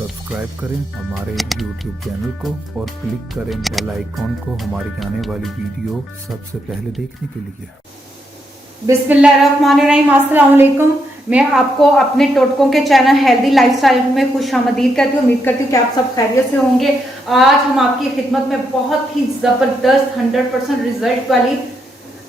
Subscribe करें हमारे YouTube channel को और क्लिक करें बेल आइकॉन को हमारी आने वाली वीडियो सबसे पहले देखने के लिए। बिस्मिल्लाहिर्रहमानिर्रहीम, अस्सलाम वालेकुम। मैं आपको अपने टोटकों के चैनल हेल्दी लाइफस्टाइल में खुशामदीद करती हूँ। उम्मीद करती हूँ कि आप सब खैरियत से होंगे। आज हम आपकी खिदमत में बहुत ही जबरदस्त 100% रिजल्ट वाली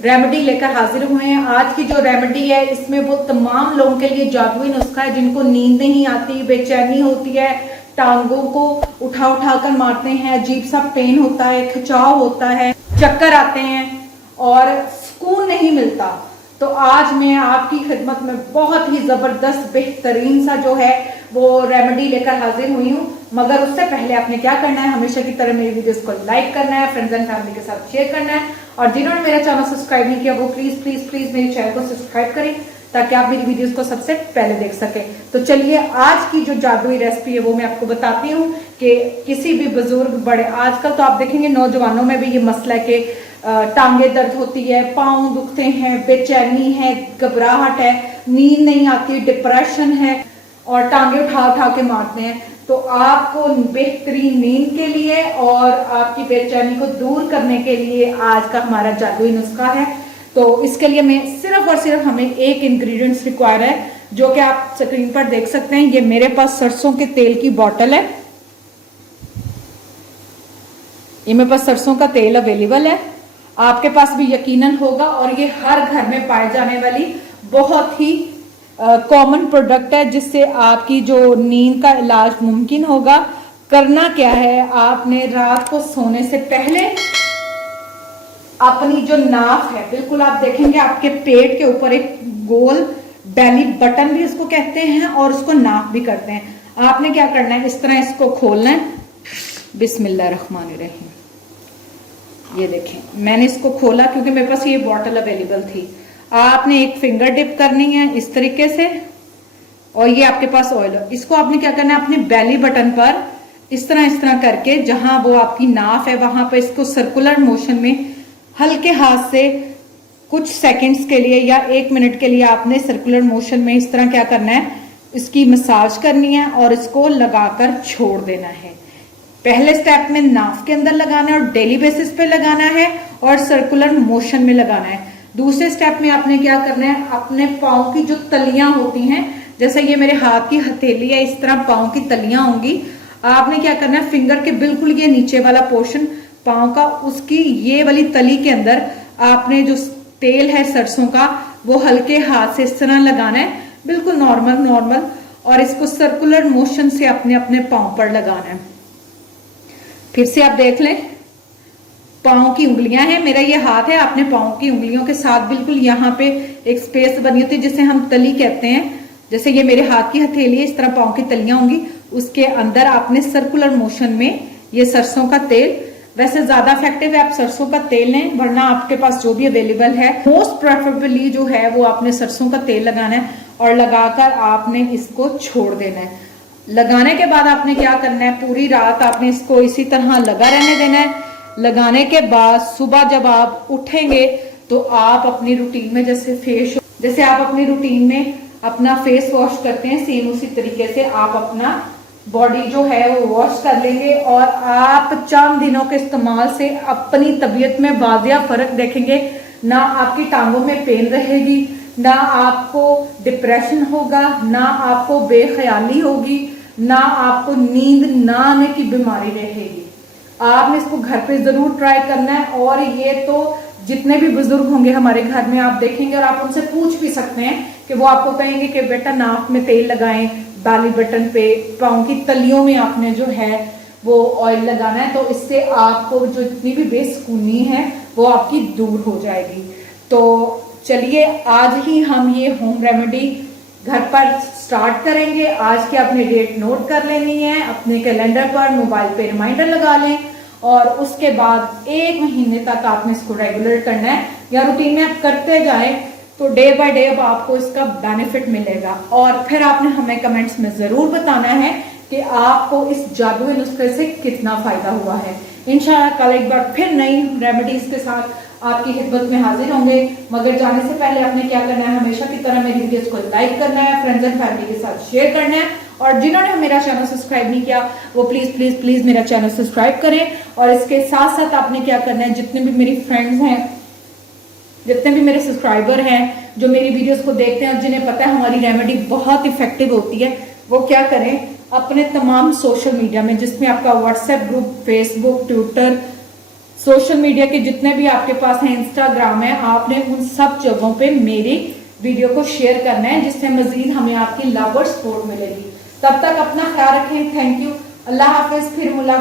रेमेडी लेकर हाजिर हुए हैं। आज की जो रेमेडी है इसमें वो तमाम लोगों के लिए जादुई नुस्खा है जिनको नींद नहीं आती, बेचैनी होती है, टांगों को उठा उठा कर मारते हैं, अजीब सा पेन होता है, खिंचाव होता है, चक्कर आते हैं और सुकून नहीं मिलता। तो आज मैं आपकी खिदमत में बहुत ही जबरदस्त बेहतरीन सा जो है वो रेमेडी लेकर हाजिर हुई हूँ। मगर उससे पहले आपने क्या करना है, हमेशा की तरह मेरी वीडियोस को लाइक करना है, फ्रेंड्स एंड फैमिली के साथ शेयर करना है और जिन्होंने मेरा चैनल सब्सक्राइब नहीं किया वो प्लीज प्लीज प्लीज मेरे चैनल को सब्सक्राइब करें ताकि आप मेरी वीडियोस को सबसे पहले देख सकें। तो चलिए आज की जो जादुई रेसिपी है वो मैं आपको बताती हूँ कि किसी भी बुजुर्ग बड़े, आजकल तो आप देखेंगे नौजवानों में भी ये मसला है कि टांगे दर्द होती है, पाँव दुखते हैं, बेचैनी है, घबराहट है, नींद नहीं आती, डिप्रेशन है और टांगे उठा उठा के मारते हैं। तो आपको बेहतरीन नींद के लिए और आपकी बेचैनी को दूर करने के लिए आज का हमारा जादुई नुस्खा है। तो इसके लिए मैं सिर्फ और सिर्फ हमें एक इंग्रेडिएंट्स रिक्वायर है जो कि आप स्क्रीन पर देख सकते हैं। ये मेरे पास सरसों के तेल की बोतल है, ये मेरे पास सरसों का तेल अवेलेबल है, आपके पास भी यकीनन होगा और ये हर घर में पाए जाने वाली बहुत ही कॉमन प्रोडक्ट है जिससे आपकी जो नींद का इलाज मुमकिन होगा। करना क्या है, आपने रात को सोने से पहले अपनी जो नाफ है, बिल्कुल आप देखेंगे आपके पेट के ऊपर एक गोल बेली बटन भी इसको कहते हैं और उसको नाफ भी करते हैं। आपने क्या करना है, इस तरह इसको खोलना है। बिस्मिल्लाहिर्रहमानिर्रहीम। ये देखें मैंने इसको खोला क्योंकि मेरे पास ये बॉटल अवेलेबल थी। आपने एक फिंगर डिप करनी है इस तरीके से और ये आपके पास ऑयल है। इसको आपने क्या करना है, अपने बेली बटन पर इस तरह करके जहां वो आपकी नाफ है वहां पर इसको सर्कुलर मोशन में हल्के हाथ से कुछ सेकंड्स के लिए या 1 मिनट के लिए आपने सर्कुलर मोशन में इस तरह क्या करना है, इसकी मसाज करनी है और इसको लगाकर छोड़ देना है। पहले स्टेप में नाफ के अंदर लगाना है और डेली बेसिस पे लगाना है और सर्कुलर मोशन में लगाना है। दूसरे स्टेप में आपने क्या करना है, अपने पाँव की जो तलियां होती हैं, जैसे ये मेरे हाथ की हथेली है, इस तरह पाँव की तलियां होंगी। आपने क्या करना है, फिंगर के बिल्कुल ये नीचे वाला पोर्शन पाँव का, उसकी ये वाली तली के अंदर आपने जो तेल है सरसों का वो हल्के हाथ से इस तरह लगाना है, बिल्कुल नॉर्मल और इसको सर्कुलर मोशन से अपने अपने पाँव पर लगाना है। फिर से आप देख लें, पाँव की उंगलियां हैं, मेरा ये हाथ है, आपने पाँव की उंगलियों के साथ बिल्कुल यहाँ पे एक स्पेस बनी होती है जिसे हम तली कहते हैं। जैसे ये मेरे हाथ की हथेली है, इस तरह पाँव की तलियां होंगी, उसके अंदर आपने सर्कुलर मोशन में ये सरसों का तेल, वैसे ज्यादा इफेक्टिव है आप सरसों का तेल लें, वरना आपके पास जो भी अवेलेबल है, मोस्ट प्रेफरेबली जो है वो आपने सरसों का तेल लगाना है और लगाकर आपने इसको छोड़ देना है। लगाने के बाद आपने क्या करना है, पूरी रात आपने इसको इसी तरह लगा रहने देना है। लगाने के बाद सुबह जब आप उठेंगे तो आप अपनी रूटीन में जैसे आप अपनी रूटीन में अपना फेस वॉश करते हैं, सेम उसी तरीके से आप अपना बॉडी जो है वो वॉश कर लेंगे और आप चंद दिनों के इस्तेमाल से अपनी तबीयत में वाजिया फर्क देखेंगे। ना आपकी टांगों में पेन रहेगी, ना आपको डिप्रेशन होगा, ना आपको बेख्याली होगी, ना आपको नींद ना आने की बीमारी रहेगी। आपने इसको घर पे जरूर ट्राई करना है और ये तो जितने भी बुजुर्ग होंगे हमारे घर में आप देखेंगे और आप उनसे पूछ भी सकते हैं कि वो आपको कहेंगे कि बेटा नाक में तेल लगाएं, बेली बटन पे, पाँव की तलियों में आपने जो है वो ऑयल लगाना है। तो इससे आपको जो जितनी भी बेसुकूनी है वो आपकी दूर हो जाएगी। तो चलिए आज ही हम ये होम रेमेडी घर पर स्टार्ट करेंगे। आज की अपनी डेट नोट कर लेनी है, अपने कैलेंडर पर मोबाइल पे रिमाइंडर लगा लें और उसके बाद 1 महीने तक आपने इसको रेगुलर करना है या रूटीन में आप करते जाएं तो डे बाय डे अब आपको इसका बेनिफिट मिलेगा। और फिर आपने हमें कमेंट्स में जरूर बताना है कि आपको इस जादुई नुस्खे से कितना फायदा हुआ है। इंशाल्लाह कल एक बार फिर नई रेमेडीज के साथ आपकी खिदमत में हाजिर होंगे। मगर जाने से पहले आपने क्या करना है, हमेशा की तरह मेरी वीडियोस को लाइक करना है, फ्रेंड्स एंड फैमिली के साथ शेयर करना है और जिन्होंने मेरा चैनल सब्सक्राइब नहीं किया वो प्लीज प्लीज प्लीज मेरा चैनल सब्सक्राइब करें। और इसके साथ साथ आपने क्या करना है, जितने भी मेरी फ्रेंड्स हैं, जितने भी मेरे सब्सक्राइबर हैं जो मेरी वीडियोस को देखते हैं और जिन्हें पता है हमारी रेमेडी बहुत इफेक्टिव होती है, वो क्या करें, अपने तमाम सोशल मीडिया में, जिसमें आपका WhatsApp group, Facebook, Twitter, social media के जितने भी आपके पास है, इंस्टाग्राम है, आपने उन सब जगहों पे मेरी वीडियो को शेयर करना है, जिससे मजीद हमें आपकी लव और सपोर्ट मिलेगी। तब तक अपना ख्याल रखें। Thank you. अल्लाह हाफिज। फिर मुलाकात।